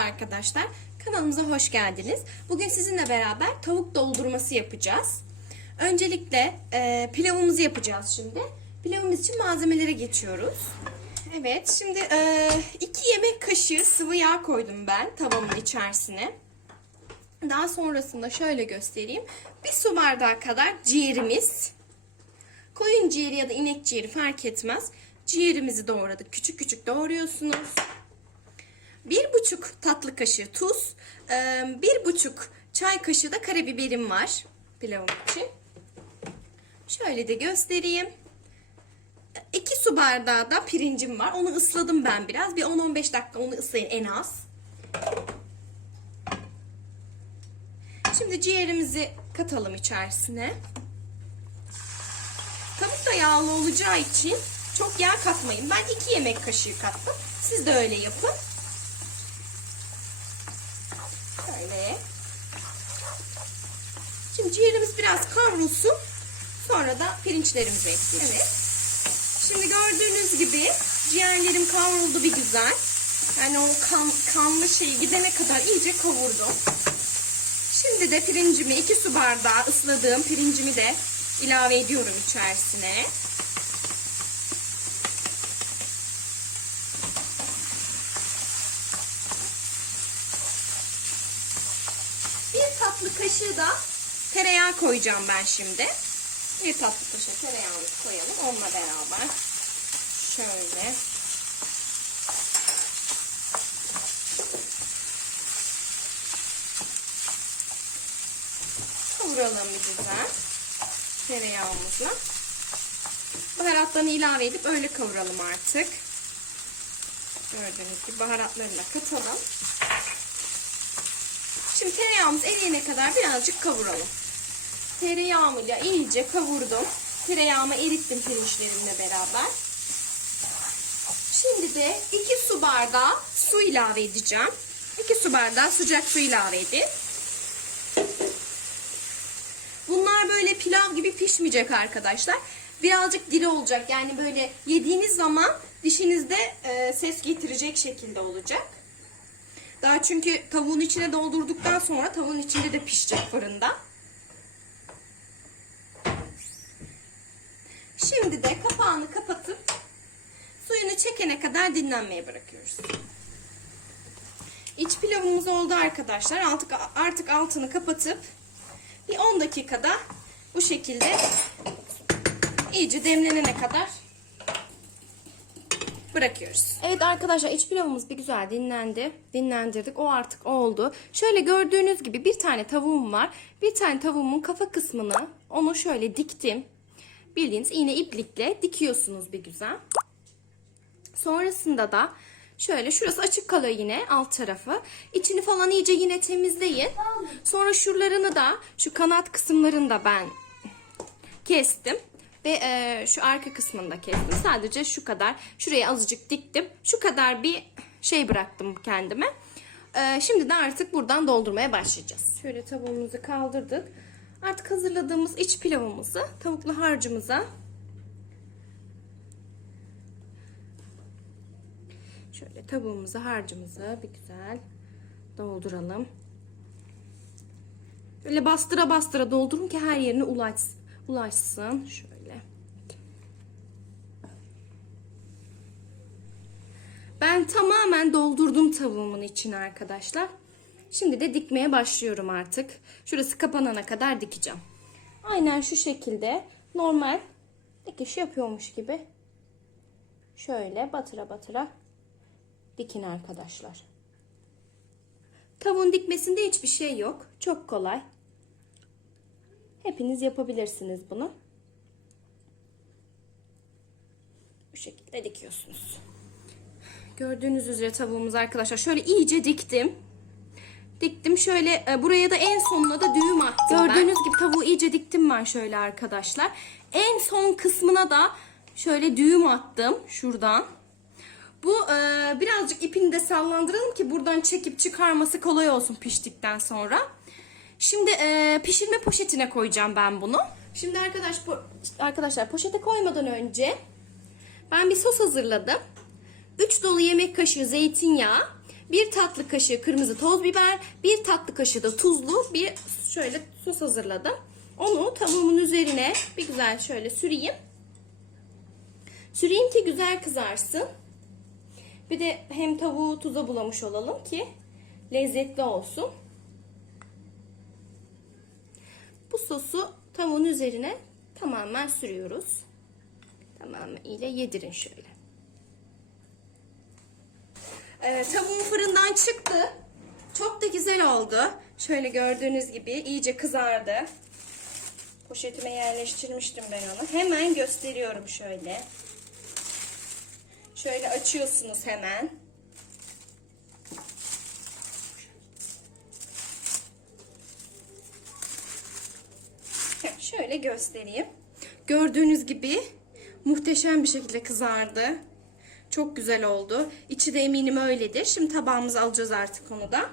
arkadaşlar. Kanalımıza hoş geldiniz. Bugün sizinle beraber tavuk doldurması yapacağız. Öncelikle e, pilavımızı yapacağız şimdi. Pilavımız için malzemelere geçiyoruz. Evet şimdi 2 yemek kaşığı sıvı yağ koydum ben tavamın içerisine. Daha sonrasında şöyle göstereyim. Bir su bardağı kadar ciğerimiz. Koyun ciğeri ya da inek ciğeri fark etmez. Ciğerimizi doğradık. Küçük küçük doğruyorsunuz. Bir buçuk tatlı kaşığı tuz. e, Bir buçuk çay kaşığı da karabiberim var pilavım için. Şöyle de göstereyim. 2 su bardağı da pirincim var. Onu ısladım ben biraz. Bir 10-15 dakika onu ıslayın en az. Şimdi ciğerimizi katalım içerisine. Tavuk da yağlı olacağı için çok yağ katmayın. Ben 2 yemek kaşığı kattım. Siz de öyle yapın. Şöyle. Şimdi ciğerimiz biraz kavrulsun. Sonra da pirinçlerimizi ekleyeceğiz. Evet. Şimdi gördüğünüz gibi ciğerlerim kavruldu bir güzel. Yani o kan, kanlı şey gidene kadar iyice kavurdum. Şimdi de pirincimi 2 su bardağı ısladığım pirincimi de ilave ediyorum içerisine. Bir tatlı kaşığı da tereyağı koyacağım ben şimdi. Bir tatlı kaşığı tereyağını koyalım onunla beraber. Şöyle. Kavuralım bir güzel. Tereyağımızla. Baharatlarını ilave edip öyle kavuralım artık. Gördüğünüz gibi baharatlarını da katalım. Şimdi tereyağımız eriyene kadar birazcık kavuralım. Tereyağımıyla iyice kavurdum. Tereyağımı erittim pirinçlerimle beraber. Şimdi de 2 su bardağı su ilave edeceğim. 2 su bardağı sıcak su ilave edin. Bunlar böyle pilav gibi pişmeyecek arkadaşlar. Birazcık diri olacak. Yani böyle yediğiniz zaman dişinizde e, ses getirecek şekilde olacak. Daha çünkü tavuğun içine doldurduktan sonra tavuğun içinde de pişecek fırında. Şimdi de kapağını kapatıp suyunu çekene kadar dinlenmeye bırakıyoruz. İç pilavımız oldu arkadaşlar. Artık, artık altını kapatıp bir 10 dakikada bu şekilde iyice demlenene kadar bırakıyoruz. Evet arkadaşlar iç pilavımız bir güzel dinlendi. Dinlendirdik. O artık oldu. Şöyle gördüğünüz gibi bir tane tavuğum var. Bir tane tavuğumun kafa kısmını onu şöyle diktim. Bildiğiniz iğne iplikle dikiyorsunuz bir güzel. Sonrasında da şöyle şurası açık kalıyor yine alt tarafı. İçini falan iyice yine temizleyin. Sonra şuralarını da şu kanat kısımlarını da ben kestim. Ve e, şu arka kısmını da kestim. Sadece şu kadar. Şuraya azıcık diktim. Şu kadar bir şey bıraktım kendime. E, şimdi de artık buradan doldurmaya başlayacağız. Şöyle tavuğumuzu kaldırdık. Artık hazırladığımız iç pilavımızı tavuklu harcımıza şöyle tavuğumuzu harcımıza bir güzel dolduralım. Böyle bastıra bastıra doldurun ki her yerine ulaş, ulaşsın. Şöyle. Ben tamamen doldurdum tavuğumun içine arkadaşlar. Şimdi de dikmeye başlıyorum artık. Şurası kapanana kadar dikeceğim. Aynen şu şekilde normal dikiş yapıyormuş gibi şöyle batıra batıra dikin arkadaşlar. Tavuğun dikmesinde hiçbir şey yok. Çok kolay. Hepiniz yapabilirsiniz bunu. Bu şekilde dikiyorsunuz. Gördüğünüz üzere tavuğumuz arkadaşlar şöyle iyice diktim. Diktim şöyle e, buraya da en sonuna da düğüm attım Gördüğünüz gibi tavuğu iyice diktim ben şöyle arkadaşlar. En son kısmına da şöyle düğüm attım şuradan. Bu e, birazcık ipini de sallandıralım ki buradan çekip çıkarması kolay olsun piştikten sonra. Şimdi e, pişirme poşetine koyacağım ben bunu. Şimdi arkadaş arkadaşlar poşete koymadan önce ben bir sos hazırladım. 3 dolu yemek kaşığı zeytinyağı, bir tatlı kaşığı kırmızı toz biber, bir tatlı kaşığı da tuzlu bir şöyle sos hazırladım. Onu tavuğumun üzerine bir güzel şöyle süreyim. Süreyim ki güzel kızarsın. Bir de hem tavuğu tuza bulamış olalım ki lezzetli olsun. Bu sosu tavuğun üzerine tamamen sürüyoruz. Tamamıyla yedirin şöyle. Ee, tavuğum fırından çıktı. Çok da güzel oldu. Şöyle gördüğünüz gibi iyice kızardı. Poşetime yerleştirmiştim ben onu. Hemen gösteriyorum şöyle. Şöyle açıyorsunuz hemen. Şöyle göstereyim. Gördüğünüz gibi muhteşem bir şekilde kızardı. Çok güzel oldu. İçi de eminim öyledir. Şimdi tabağımıza alacağız artık onu da.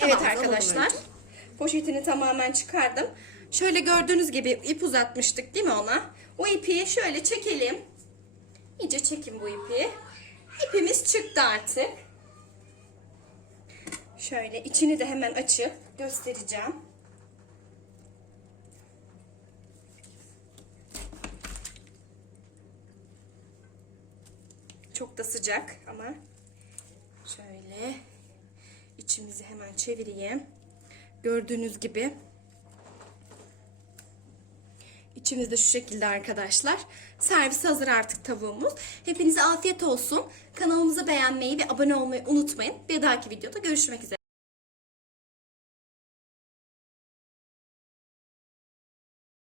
Evet arkadaşlar. Poşetini tamamen çıkardım. Şöyle gördüğünüz gibi ip uzatmıştık değil mi ona? O ipi şöyle çekelim. İyice çekin bu ipi. İpimiz çıktı artık. Şöyle içini de hemen açıp göstereceğim. Çok da sıcak ama şöyle içimizi hemen çevireyim. Gördüğünüz gibi İçimizde şu şekilde arkadaşlar. Servis hazır artık tavuğumuz. Hepinize afiyet olsun. Kanalımızı beğenmeyi ve abone olmayı unutmayın. Bir dahaki videoda görüşmek üzere.